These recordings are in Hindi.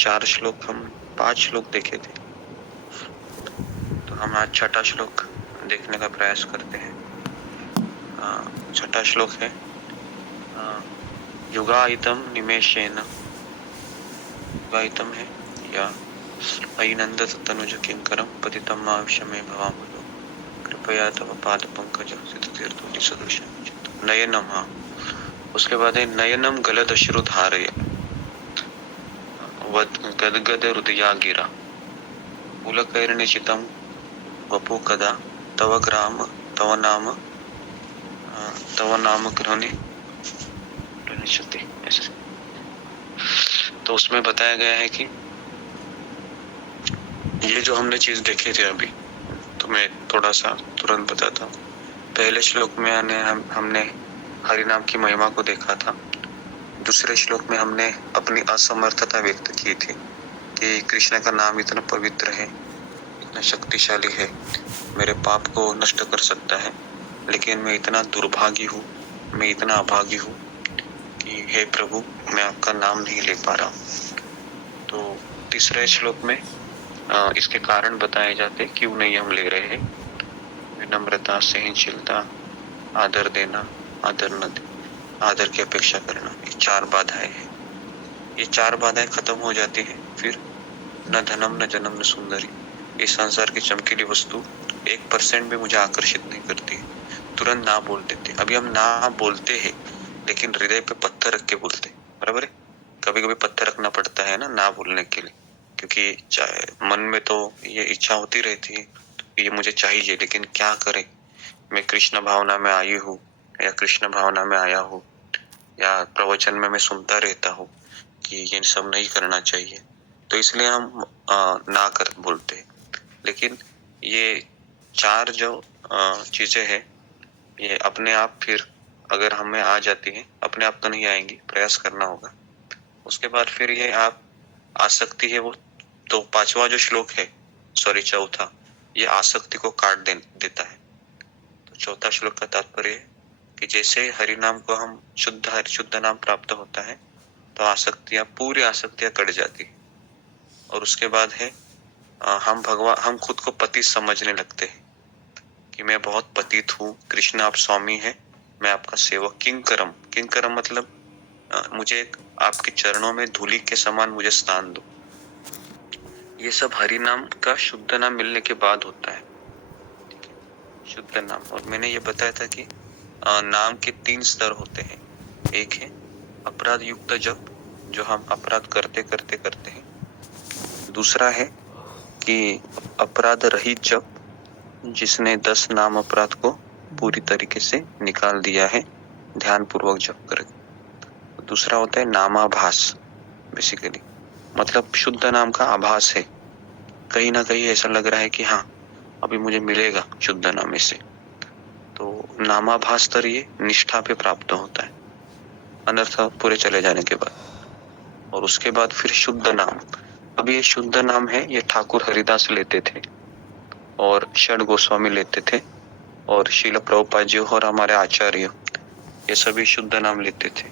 4 श्लोक हम 5 श्लोक देखे थे, तो हम आज छठा श्लोक देखने का प्रयास करते हैं। छठा श्लोक है युगायितम निमेषेन, युगायितम है या अयिनंदत तनुज किंकरम पतितम आविश्य में भवामलो कृपया तव पाद पंकज सिततीर्थोनि सदृशं नयनम। हाँ, उसके बाद है नयनम गलद अश्रुधारय गदगद हृदया गिरा पुलकैर्निशितं वपु कदा तव ग्राम तव नाम गृहणे ऐसे। तो उसमें बताया गया है कि ये जो हमने चीज देखे थे अभी, तो मैं थोड़ा सा तुरंत बताता हूँ। पहले श्लोक में हमने हरि नाम की महिमा को देखा था। दूसरे श्लोक में हमने अपनी असमर्थता व्यक्त की थी कि कृष्ण का नाम इतना पवित्र है, इतना शक्तिशाली है, मेरे पाप को नष्ट कर सकता है, लेकिन मैं इतना दुर्भागी हूँ, मैं इतना अभागी हूँ कि हे प्रभु, मैं आपका नाम नहीं ले पा रहा। तो तीसरे श्लोक में इसके कारण बताए जाते क्यों नहीं हम ले रहे हैं। विनम्रता, सहनशीलता, आदर देना, आदर न दे, आदर की अपेक्षा करना, ये 4 बाधाएं हैं। ये 4 बाधाएं खत्म हो जाती है, फिर न धनम न जन्म न सुंदरी, इस संसार की चमकीली वस्तु 1% भी मुझे आकर्षित नहीं करती है। तुरंत ना बोल देते। अभी हम ना बोलते हैं, लेकिन हृदय पे पत्थर रख के बोलते, बराबर है। कभी कभी पत्थर रखना पड़ता है ना बोलने के लिए, क्योंकि मन में तो ये इच्छा होती रहती है, ये मुझे चाहिए, लेकिन क्या करें। मैं कृष्ण भावना में आई हूँ या कृष्ण भावना में आया हूँ, या प्रवचन में मैं सुनता रहता हूँ कि ये सब नहीं करना चाहिए, तो इसलिए हम ना कर बोलते हैं। लेकिन ये 4 जो चीजें हैं, ये अपने आप फिर अगर हमें आ जाती है, अपने आप तो नहीं आएंगी, प्रयास करना होगा। उसके बाद फिर ये आप आसक्ति है वो, तो 5वां जो श्लोक है, सॉरी चौथा, ये आसक्ति को काट देता है। तो चौथा श्लोक का तात्पर्य है कि जैसे हरि नाम को हम शुद्ध नाम प्राप्त होता है, तो पूरी आसक्तियां कट जाती है। और उसके बाद है हम खुद को पतित समझने लगते हैं कि मैं बहुत पतित हूँ, कृष्ण आप स्वामी है, मैं आपका सेवक, किंकरम मतलब मुझे आपके चरणों में धूलि के समान मुझे स्थान दो। ये सब हरि नाम का शुद्ध नाम मिलने के बाद होता है, ठीक है, शुद्ध नाम। और मैंने ये बताया था कि नाम के 3 स्तर होते हैं। एक है अपराध युक्त जप, जो हम अपराध करते हैं। दूसरा है कि अपराध रहित जप, जिसने 10 नाम अपराध को पूरी तरीके से निकाल दिया है ध्यान पूर्वक जप करके। दूसरा होता है नामाभास, बेसिकली मतलब शुद्ध नाम का आभास है, कहीं ना कहीं ऐसा लग रहा है कि हाँ अभी मुझे मिलेगा शुद्ध नाम से। तो नामाभास स्तर ये निष्ठा पे प्राप्त होता है, अनर्थ पूरे चले जाने के बाद। और उसके बाद फिर शुद्ध नाम। अब ये शुद्ध नाम है, ये ठाकुर हरिदास लेते थे और षड गोस्वामी लेते थे, और शील प्रभुपाद जी और हमारे आचार्य, ये सभी शुद्ध नाम लेते थे।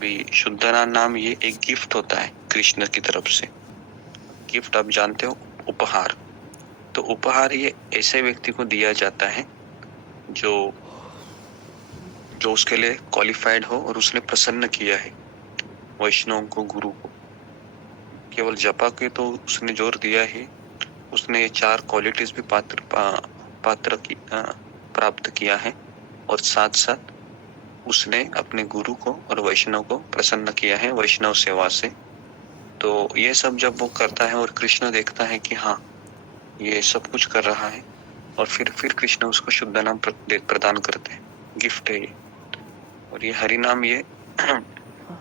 भी शुद्ध नाम ये एक गिफ्ट होता है कृष्ण की तरफ से। गिफ्ट आप जानते हो, उपहार। तो उपहार ये ऐसे व्यक्ति को दिया जाता है जो उसके लिए क्वालिफाइड हो और उसने प्रसन्न किया है वैष्णव को, गुरु को। केवल जपा के तो उसने जोर दिया है, उसने ये 4 क्वालिटीज भी प्राप्त किया है, और साथ साथ उसने अपने गुरु को और वैष्णव को प्रसन्न किया है वैष्णव सेवा से। तो ये सब जब वो करता है और कृष्ण देखता है कि हाँ ये सब कुछ कर रहा है, और फिर कृष्ण उसको शुद्ध नाम प्रदान करते हैं, गिफ्ट है ये। और ये हरि नाम ये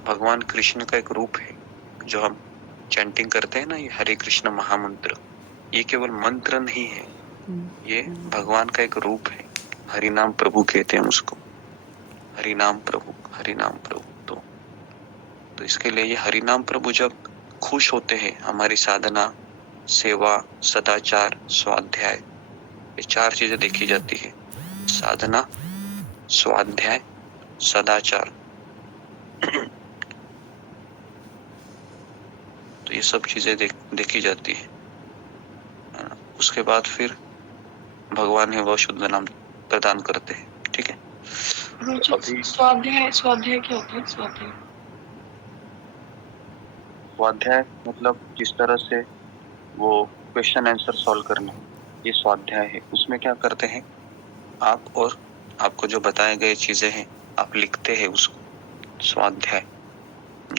भगवान कृष्ण का एक रूप है, जो हम चैंटिंग करते हैं ना, ये हरे कृष्ण महामंत्र, ये केवल मंत्र नहीं है, ये भगवान का एक रूप है। हरि नाम प्रभु कहते हैं उसको, हरि नाम प्रभु, हरि नाम प्रभु। तो इसके लिए ये हरि नाम प्रभु जब खुश होते हैं, हमारी साधना, सेवा, सदाचार, स्वाध्याय, ये 4 चीजें देखी जाती है। साधना, स्वाध्याय, सदाचार। तो ये सब चीजें देखी जाती है ना। उसके बाद फिर भगवान है वो शुद्ध नाम प्रदान करते हैं। ठीक है, तो अभी स्वाध्याय स्वाध्याय क्या होता है? स्वाध्याय स्वाध्याय मतलब जिस तरह से वो क्वेश्चन आंसर सॉल्व करना, ये स्वाध्याय है। उसमें क्या करते हैं आप, और आपको जो बताए गए चीजें हैं आप लिखते हैं उसको, स्वाध्याय।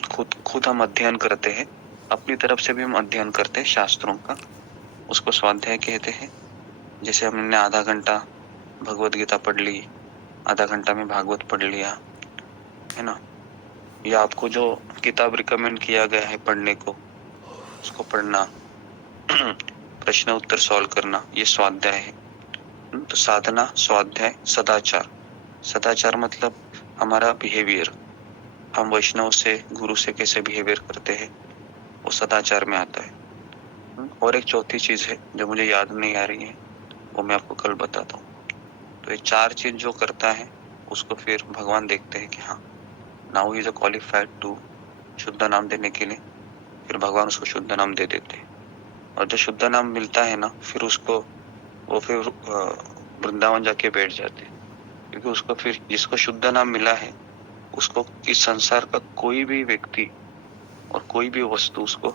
खुद खुद हम अध्ययन करते हैं, अपनी तरफ से भी हम अध्ययन करते हैं शास्त्रों का, उसको स्वाध्याय कहते हैं। जैसे हमने आधा घंटा भगवत गीता पढ़ ली, आधा घंटा में भागवत पढ़ लिया, है ना, या आपको जो किताब रिकमेंड किया गया है पढ़ने को उसको पढ़ना, प्रश्न उत्तर सॉल्व करना, ये स्वाध्याय है। तो साधना, स्वाध्याय, सदाचार। सदाचार मतलब हमारा बिहेवियर, हम वैष्णव से गुरु से कैसे बिहेवियर करते हैं वो सदाचार में आता है। और एक चौथी चीज है जो मुझे याद नहीं आ रही है, वो मैं आपको कल बताता हूँ। तो ये चार चीज जो करता है उसको फिर भगवान देखते हैं कि हाँ, now is a qualified to शुद्ध नाम देने के लिए, फिर भगवान उसको शुद्ध नाम दे देते हैं। और जो शुद्ध नाम मिलता है ना, फिर उसको वो फिर वृंदावन जाके बैठ जाते हैं, क्योंकि उसको फिर जिसको शुद्ध नाम मिला है उसको इस संसार का कोई भी व्यक्ति और कोई भी वस्तु उसको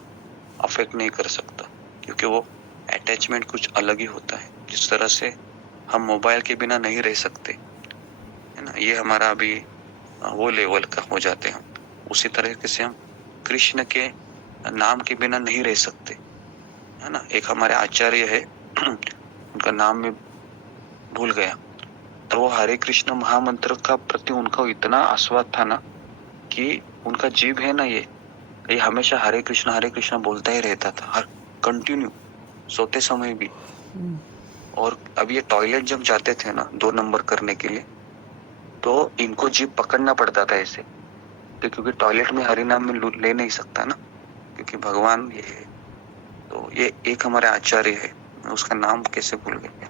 अफेक्ट नहीं कर सकता, क्योंकि वो अटैचमेंट कुछ अलग ही होता है। जिस तरह से हम मोबाइल के बिना नहीं रह सकते, है ना, ये हमारा अभी वो लेवल का हो जाते हैं। उसी तरीके से हम कृष्ण के नाम के बिना नहीं रह सकते, है ना। एक हमारे आचार्य है, उनका नाम मैं भूल गया, तो वो हरे कृष्ण महामंत्र का प्रति उनका इतना आस्वाद था ना, कि उनका जीव है ना, ये हमेशा हरे कृष्ण बोलता ही रहता था, हर कंटिन्यू, सोते समय भी। और अब ये टॉयलेट जब जाते थे ना 2 नंबर करने के लिए, तो इनको जीभ पकड़ना पड़ता था ऐसे, तो क्योंकि टॉयलेट में हरि नाम में ले नहीं सकता ना, क्योंकि भगवान ये है। तो ये एक हमारे आचार्य है, मैं उसका नाम कैसे भूल गया,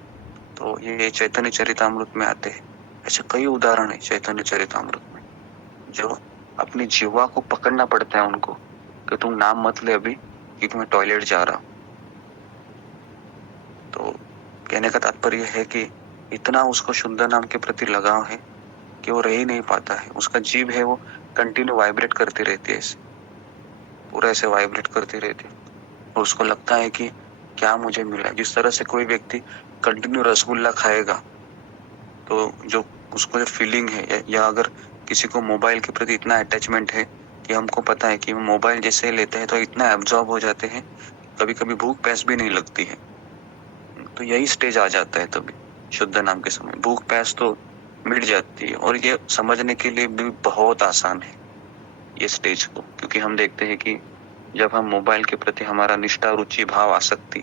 तो ये चैतन्य चरितामृत में आते हैं। ऐसे कई उदाहरण है चैतन्य चरितामृत में, जो अपनी जीवा को पकड़ना पड़ता है उनको, कि तुम नाम मत ले अभी, क्योंकि मैं टॉयलेट जा रहा हूँ। तो कहने का तात्पर्य है कि इतना उसको शुद्ध नाम के प्रति लगाव है कि वो रह ही नहीं पाता है। उसका जीभ है वो कंटिन्यू वाइब्रेट करती रहती है, ऐसे पूरा ऐसे वाइब्रेट करती रहती है, और उसको लगता है कि क्या मुझे मिला। जिस तरह से कोई व्यक्ति कंटिन्यू रसगुल्ला खाएगा, तो जो उसको जो फीलिंग है, या अगर किसी को मोबाइल के प्रति इतना अटैचमेंट है कि हमको पता है कि मोबाइल जैसे लेते हैं तो इतना एब्जॉर्ब हो जाते हैं, कभी कभी भूख प्यास भी नहीं लगती है। तो यही स्टेज आ जाता है तभी शुद्ध नाम के समय, भूख प्यास तो मिट जाती है। और ये समझने के लिए भी बहुत आसान है ये स्टेज को, क्योंकि हम देखते हैं कि जब हम मोबाइल के प्रति हमारा निष्ठा, रुचि, भाव, आसक्ति,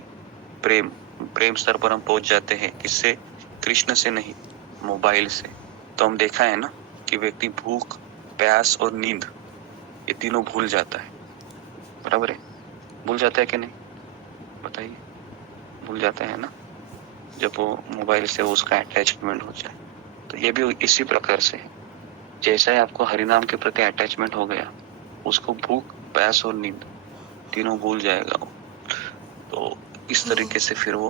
प्रेम प्रेम स्तर पर हम पहुंच जाते हैं, किससे? कृष्ण से नहीं, मोबाइल से। तो हम देखा है ना कि व्यक्ति भूख, प्यास और नींद ये तीनों भूल जाता है। बराबर है, भूल जाता है कि नहीं, बताइए। भूल जाता है ना, जब वो मोबाइल से उसका अटैचमेंट हो जाए। तो ये भी इसी प्रकार से है, जैसा ही आपको हरिनाम के प्रति अटैचमेंट हो गया, उसको भूख, प्यास और नींद तीनों भूल जाएगा वो। तो इस तरीके से फिर वो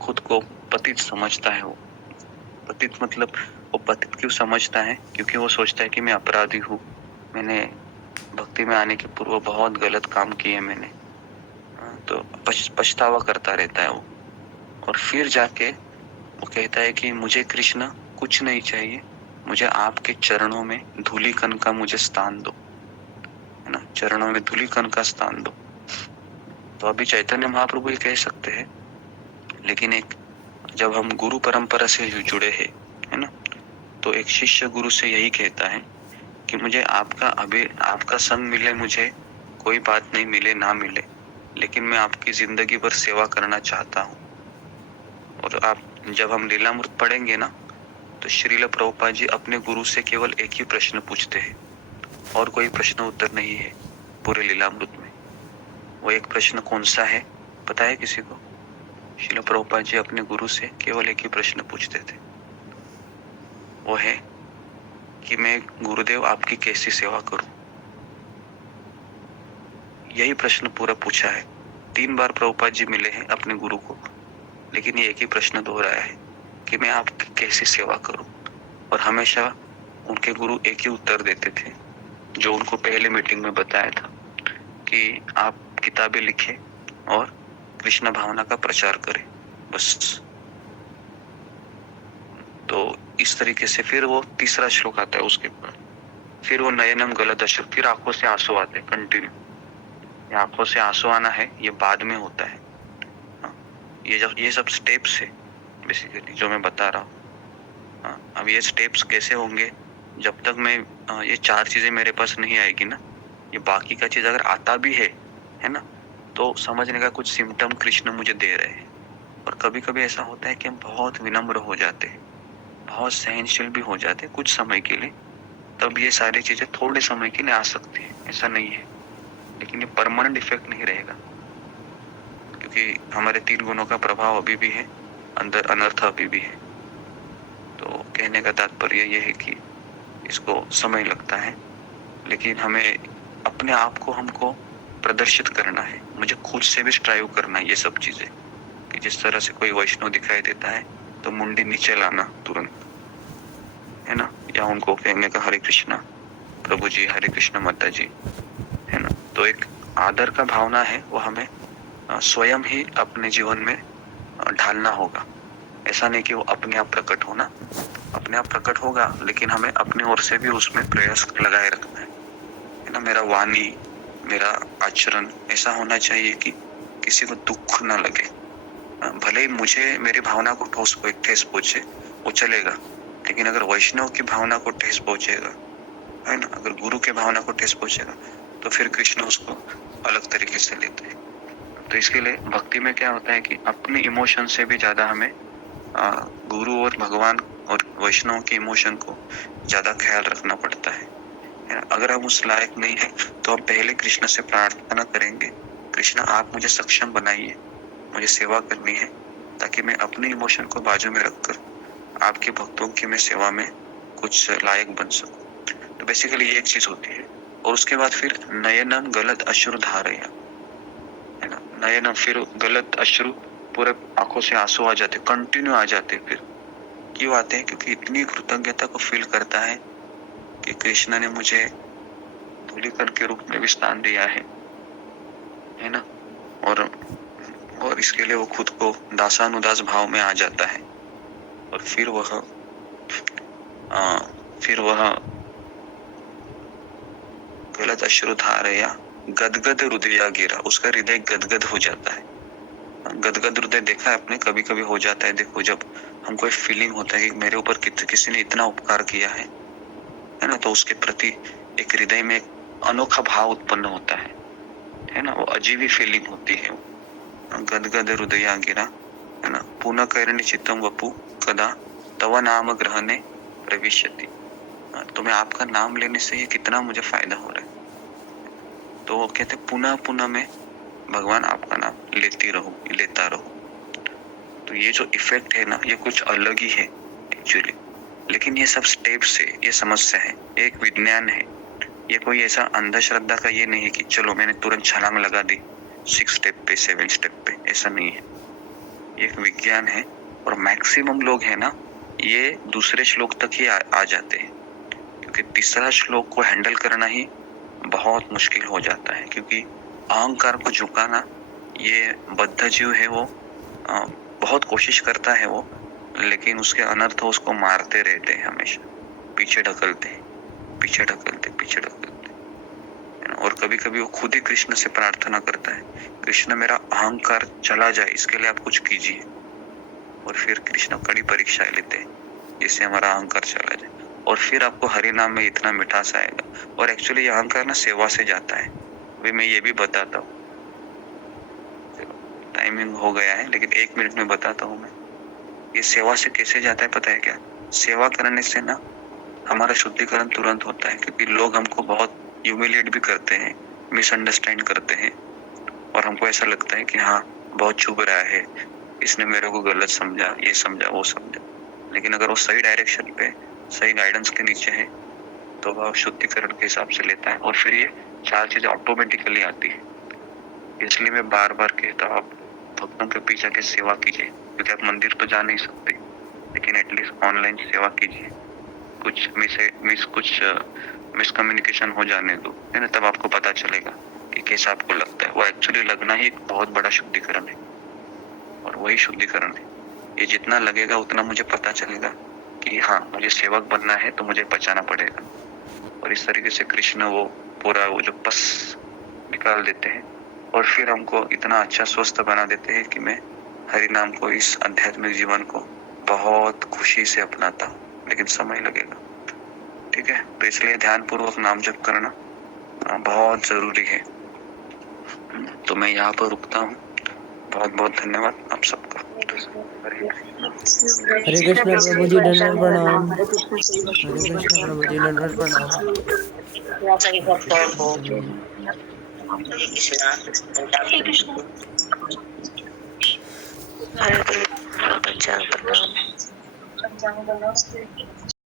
खुद को पतित समझता है। वो पतित मतलब, वो पतित क्यों समझता है? क्योंकि वो सोचता है कि मैं अपराधी हूँ, मैंने भक्ति में आने के पूर्व बहुत गलत काम किए मैंने। तो पछतावा करता रहता है वो, और फिर जाके वो कहता है कि मुझे कृष्ण कुछ नहीं चाहिए, मुझे आपके चरणों में धूलिकण का मुझे स्थान दो, है ना, चरणों में धूलिकण का स्थान दो। तो अभी चैतन्य महाप्रभु ये कह सकते हैं, लेकिन एक जब हम गुरु परंपरा से जुड़े हैं, है ना, तो एक शिष्य गुरु से यही कहता है कि मुझे आपका संग मिले, मुझे कोई बात नहीं, मिले ना मिले, लेकिन मैं आपकी जिंदगी भर सेवा करना चाहता हूँ। और आप जब हम लीलामृत पढ़ेंगे ना, तो श्रील प्रभुपाद जी अपने गुरु से केवल एक ही प्रश्न पूछते हैं, और कोई प्रश्न उत्तर नहीं है पूरे लीलामृत में। वो एक प्रश्न कौन सा है पता है किसी को? श्रील प्रभुपाद जी अपने गुरु से केवल एक ही प्रश्न पूछते थे, वो है कि मैं गुरुदेव आपकी कैसी सेवा करूं। यही प्रश्न पूरा पूछा है। 3 बार प्रभुपाद जी मिले हैं अपने गुरु को, लेकिन ये एक ही प्रश्न दोहराया है कि मैं आपकी कैसी सेवा करूं। और हमेशा उनके गुरु एक ही उत्तर देते थे, जो उनको पहले मीटिंग में बताया था कि आप किताबें लिखें और कृष्ण भावना का प्रचार करें, बस। तो इस तरीके से फिर वो तीसरा श्लोक आता है उसके बाद, फिर वो नयनम गलत अश्रु, फिर आंखों से आंसू आते हैं कंटिन्यू। आंखों से आंसू आना है ये बाद में होता है। ये सब स्टेप्स है बेसिकली जो मैं बता रहा हूँ। अब ये स्टेप्स कैसे होंगे, जब तक मैं ये 4 चीजें मेरे पास नहीं आएगी ना, ये बाकी का चीज अगर आता भी है ना, तो समझने का कुछ सिम्टम कृष्ण मुझे दे रहे हैं। और कभी कभी ऐसा होता है कि हम बहुत विनम्र हो जाते हैं, बहुत सहनशील भी हो जाते हैं कुछ समय के लिए, तब ये सारी चीजें थोड़े समय के लिए आ सकती है, ऐसा नहीं है। लेकिन ये परमानेंट इफेक्ट नहीं रहेगा, क्योंकि हमारे 3 गुणों का प्रभाव अभी भी है, अंदर अनर्थ अभी भी है। तो कहने का तात्पर्य ये है कि इसको समय लगता है, लेकिन हमें अपने आप को हमको प्रदर्शित करना है। मुझे खुद से भी स्ट्राइव करना है ये सब चीजें, कि जिस तरह से कोई वैष्णव दिखाई देता है तो मुंडी नीचे लाना तुरंत, है ना, या उनको कहने का हरे कृष्णा प्रभु जी, हरे कृष्णा माता जी, है ना। तो एक आदर का भावना है, वो हमें स्वयं ही अपने जीवन में ढालना होगा। ऐसा नहीं कि वो अपने आप प्रकट होना, अपने आप प्रकट होगा, लेकिन हमें अपनी ओर से भी उसमें प्रयास लगाए रखना है ना। मेरा वाणी, मेरा आचरण ऐसा होना चाहिए कि किसी को दुख ना लगे। भले ही मुझे मेरी भावना को ठेस पहुंचे, वो चलेगा, लेकिन अगर वैष्णव की भावना को ठेस पहुंचेगा, है ना, अगर गुरु के भावना को ठेस पहुंचेगा, तो फिर कृष्ण उसको अलग तरीके से लेते हैं। तो इसके लिए भक्ति में क्या होता है कि अपने इमोशन से भी ज्यादा हमें गुरु और भगवान और वैष्णव के इमोशन को ज्यादा ख्याल रखना पड़ता है। अगर हम उस लायक नहीं है तो हम पहले कृष्ण से प्रार्थना करेंगे, कृष्ण आप मुझे सक्षम बनाइए, मुझे सेवा करनी है, ताकि मैं अपने इमोशन को बाजू में रखकर आपके भक्तों की मैं सेवा में कुछ लायक बन सकूं। तो बेसिकली ये एक चीज होती है। और उसके बाद फिर नयनम गलत अश्रु धारया, है ना, नयनम, फिर गलत अश्रु, पूरे आंखों से आंसू आ जाते, कंटिन्यू आ जाते। फिर क्यों आते हैं? क्योंकि इतनी कृतज्ञता को फील करता है कि कृष्ण ने मुझे धूलिकण के रूप में भी स्थान दिया है ना। और इसके लिए वो खुद को दासानुदास भाव में आ जाता है। और फिर वह गलत अश्रुधार या गदगद हृदय गिरा, उसका हृदय गदगद हो जाता है। गदगद हृदय देखा है आपने, कभी कभी हो जाता है। देखो, जब हमको एक फीलिंग होता है कि मेरे ऊपर किसी ने इतना उपकार किया है ना, तो उसके प्रति एक हृदय में अनोखा भाव उत्पन्न होता है ना, वो अजीब ही फीलिंग होती है। गदगद हृदय गिरा, है ना, पुनः करणी चित्तम वपु कदा तव नाम ग्रहणे प्रविशति। तो मैं आपका नाम लेने से ये कितना मुझे फायदा हो रहा है। तो वो कहते पुनः पुनः मैं भगवान आपका नाम लेता रहूं। तो ये जो इफेक्ट है ना, ये कुछ अलग ही है एक्चुअली। लेकिन ये सब स्टेप्स है, ये समस्या है, एक विज्ञान है। ये कोई ऐसा अंधश्रद्धा का ये नहीं है कि चलो मैंने तुरंत छलांग लगा दी 6 स्टेप पे 7 स्टेप पे, ऐसा नहीं है। ये एक विज्ञान है। और मैक्सिमम लोग है ना, ये दूसरे श्लोक तक ही आ जाते हैं, क्योंकि तीसरा श्लोक को हैंडल करना ही बहुत मुश्किल हो जाता है। क्योंकि अहंकार को झुकाना, ये बद्ध जीव है, वो बहुत कोशिश करता है वो, लेकिन उसके अनर्थ उसको मारते रहते हैं, हमेशा पीछे ढकलते। और कभी कभी वो खुद ही कृष्ण से प्रार्थना करता है, कृष्ण मेरा अहंकार चला जाए, इसके लिए आप कुछ कीजिए। और फिर कृष्ण कड़ी परीक्षाएं लेते हैं, जिससे हमारा अहंकार चला जाए, और फिर आपको हरि नाम में इतना मिठास आएगा। और एक्चुअली ये अहंकार ना सेवा से जाता है, अभी मैं ये भी बताता हूँ। टाइमिंग हो गया है, लेकिन 1 मिनट में बताता हूँ मैं। ये सेवा से कैसे जाता है पता है क्या? सेवा करने से ना हमारा शुद्धिकरण तुरंत होता है, क्योंकि लोग हमको बहुत ह्यूमिलिएट भी करते हैं, मिसअंडरस्टैंड करते हैं, और हमको ऐसा लगता है कि हाँ बहुत चुभ रहा है, इसने मेरे को गलत समझा, ये समझा वो समझा। लेकिन अगर वो सही डायरेक्शन पे, सही गाइडेंस के नीचे है, तो वह शुद्धिकरण के हिसाब से लेता है, और फिर ये 4 चीजें ऑटोमेटिकली आती है। इसलिए मैं बार बार कहता हूँ, आप भक्तों के पीछे के सेवा कीजिए, क्योंकि आप मंदिर तो जा नहीं सकते, लेकिन एटलीस्ट ऑनलाइन सेवा कीजिए। कुछ मिसकम्युनिकेशन हो जाने दो, है ना, तब आपको पता चलेगा कि कैसा आपको लगता है। वो एक्चुअली लगना ही एक बहुत बड़ा शुद्धिकरण है, और वही शुद्धिकरण है। ये जितना लगेगा उतना मुझे पता चलेगा कि हाँ, मुझे सेवक बनना है, तो मुझे बचाना पड़ेगा। और इस तरीके से कृष्ण वो पूरा वो जो पस निकाल देते हैं, और फिर हमको इतना अच्छा स्वस्थ बना देते हैं कि मैं हरि नाम को, इस आध्यात्मिक जीवन को बहुत खुशी से अपनाता हूँ, लेकिन समय लगेगा। ठीक है, तो इसलिए ध्यान पूर्वक नाम जप करना बहुत जरूरी है। तो मैं यहाँ पर रुकता हूँ। बहुत बहुत धन्यवाद आप सबका। हरे कृष्ण प्रभु जी, दंडवत प्रणाम। हरे कृष्ण प्रभु जी, दंडवत प्रणाम। हरे कृष्ण। हरे कृष्ण प्रणाम।